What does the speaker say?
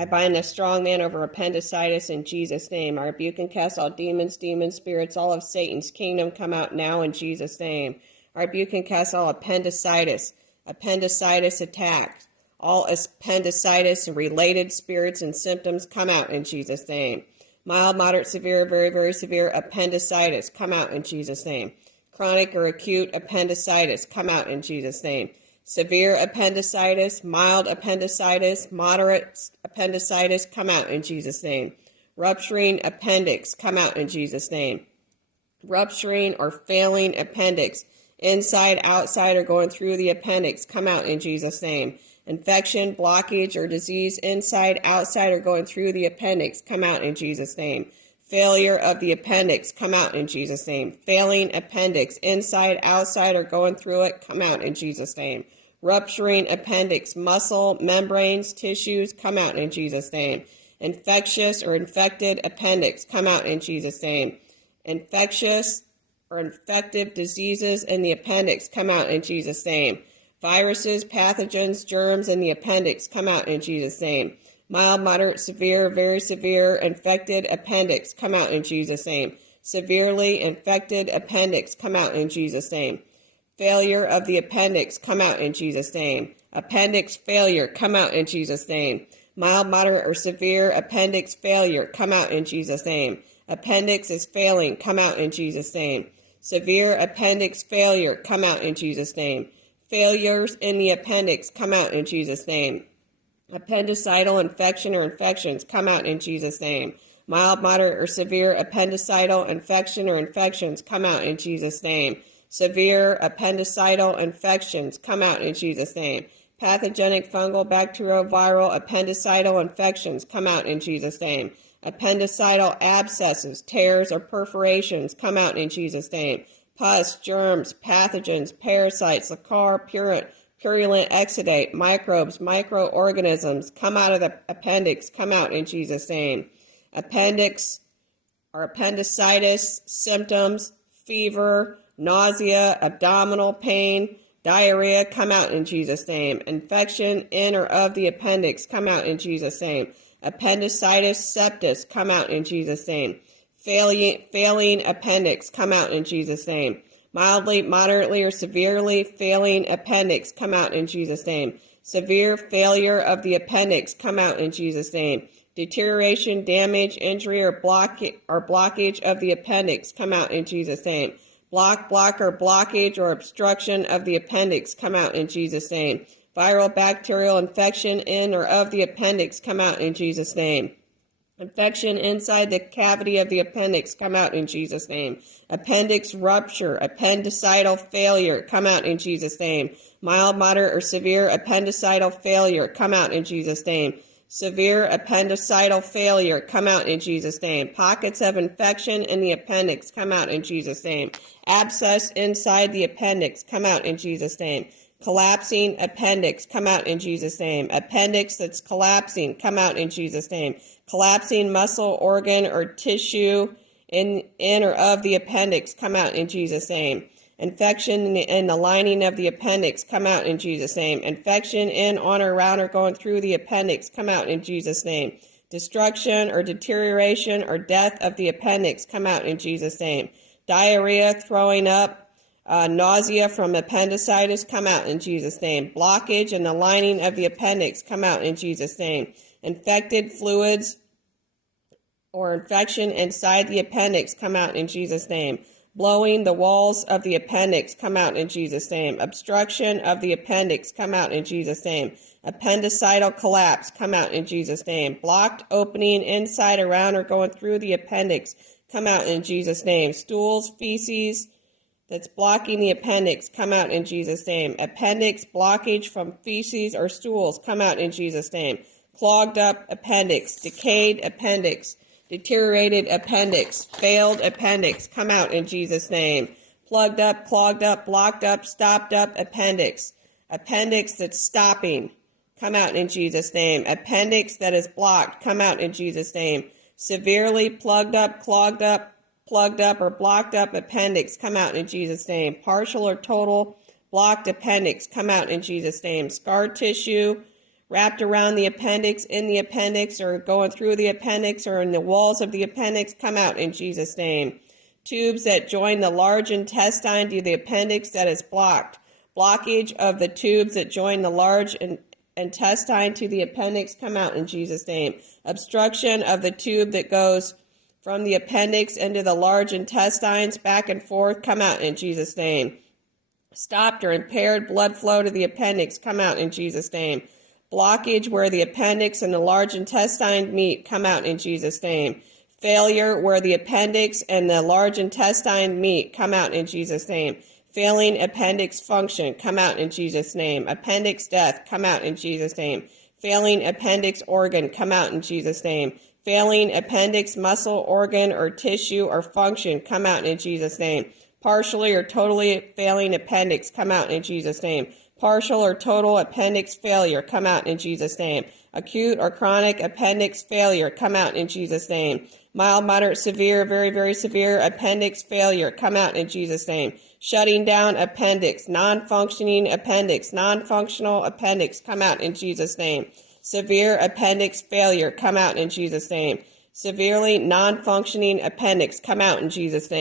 I bind the strong man over appendicitis in Jesus' name. I rebuke and cast all demons, demon spirits, all of Satan's kingdom, come out now in Jesus' name. I rebuke and cast all appendicitis attacks, all appendicitis and related spirits and symptoms, come out in Jesus' name. Mild, moderate, severe, very, very severe appendicitis, come out in Jesus' name. Chronic or acute appendicitis, come out in Jesus' name. Severe appendicitis, mild appendicitis, moderate appendicitis, come out in Jesus' name. Rupturing appendix, come out in Jesus' name. Rupturing or failing appendix, inside, outside, or going through the appendix, come out in Jesus' name. Infection, blockage, or disease inside, outside, or going through the appendix, come out in Jesus' name. Failure of the appendix, come out in Jesus' name. Failing appendix, inside, outside, or going through it, come out in Jesus' name. Rupturing appendix, muscle, membranes, tissues, come out in Jesus' name. Infectious or infected appendix, come out in Jesus' name. Infectious or infective diseases in the appendix, come out in Jesus' name. Viruses, pathogens, germs in the appendix, come out in Jesus' name. Mild, moderate, severe, very severe infected appendix, come out in Jesus' name. Severely infected appendix, come out in Jesus' name. Failure of the appendix, come out in Jesus' name. Appendix failure, come out in Jesus' name. Mild, moderate, or severe appendix failure, come out in Jesus' name. Appendix is failing, come out in Jesus' name. Severe appendix failure, come out in Jesus' name. Failures in the appendix, come out in Jesus' name. Appendicidal infection or infections, come out in Jesus' name. Mild, moderate, or severe appendicidal infection or infections, come out in Jesus' name. Severe appendicidal infections, come out in Jesus' name. Pathogenic fungal, bacterial, viral, appendicidal infections, come out in Jesus' name. Appendicidal abscesses, tears, or perforations, come out in Jesus' name. Pus, germs, pathogens, parasites, lacar, purulent exudate, microbes, microorganisms, come out of the appendix, come out in Jesus' name. Appendix or appendicitis symptoms, fever, nausea, abdominal pain, diarrhea, come out in Jesus' name. Infection in or of the appendix, come out in Jesus' name. Appendicitis sepsis, come out in Jesus' name. Failing appendix, come out in Jesus' name. Mildly, moderately, or severely failing appendix, come out in Jesus' name. Severe failure of the appendix, come out in Jesus' name. Deterioration, damage, injury, or blockage of the appendix, come out in Jesus' name. Block, or blockage, or obstruction of the appendix, come out in Jesus' name. Viral, bacterial infection in or of the appendix, come out in Jesus' name. Infection inside the cavity of the appendix, come out in Jesus' name. Appendix rupture, appendicidal failure, come out in Jesus' name. Mild, moderate, or severe appendicidal failure, come out in Jesus' name. Severe appendicidal failure, come out in Jesus' name. Pockets of infection in the appendix, come out in Jesus' name. Abscess inside the appendix, come out in Jesus' name. Collapsing appendix, come out in Jesus' name. Appendix that's collapsing, come out in Jesus' name. Collapsing muscle, organ, or tissue in or of the appendix, come out in Jesus' name. Infection in the lining of the appendix, come out in Jesus' name. Infection in, on, or around, or going through the appendix, come out in Jesus' name. Destruction or deterioration or death of the appendix, come out in Jesus' name. Diarrhea, throwing up, nausea from appendicitis, come out in Jesus' name. Blockage in the lining of the appendix, come out in Jesus' name. Infected fluids or infection inside the appendix, come out in Jesus' name. Blowing the walls of the appendix, come out in Jesus' name. Obstruction of the appendix, come out in Jesus' name. Appendicidal collapse, come out in Jesus' name. Blocked opening inside, around, or going through the appendix, come out in Jesus' name. Stools, feces that's blocking the appendix, come out in Jesus' name. Appendix blockage from feces or stools, come out in Jesus' name. Clogged up appendix, decayed appendix, deteriorated appendix, failed appendix, come out in Jesus' name. Plugged up, clogged up, blocked up, stopped up appendix. Appendix that's stopping, come out in Jesus' name. Appendix that is blocked, come out in Jesus' name. Severely plugged up, clogged up, plugged up, or blocked up appendix, come out in Jesus' name. Partial or total blocked appendix, come out in Jesus' name. Scar tissue, wrapped around the appendix, in the appendix, or going through the appendix, or in the walls of the appendix, come out in Jesus' name. Tubes that join the large intestine to the appendix that is blocked. Blockage of the tubes that join the large intestine to the appendix, come out in Jesus' name. Obstruction of the tube that goes from the appendix into the large intestines, back and forth, come out in Jesus' name. Stopped or impaired blood flow to the appendix, come out in Jesus' name. Blockage where the appendix and the large intestine meet, come out in Jesus' name. Failure where the appendix and the large intestine meet, come out in Jesus' name. Failing appendix function, come out in Jesus' name. Appendix death, come out in Jesus' name. Failing appendix organ, come out in Jesus' name. Failing appendix muscle, organ, or tissue or function, come out in Jesus' name. Partially or totally failing appendix, come out in Jesus' name. Partial or total appendix failure, come out in Jesus' name. Acute or chronic appendix failure, come out in Jesus' name. Mild, moderate, severe, very, very severe appendix failure, come out in Jesus' name. Shutting down appendix, non-functioning appendix, non-functional appendix, come out in Jesus' name. Severe appendix failure, come out in Jesus' name. Severely non-functioning appendix, come out in Jesus' name.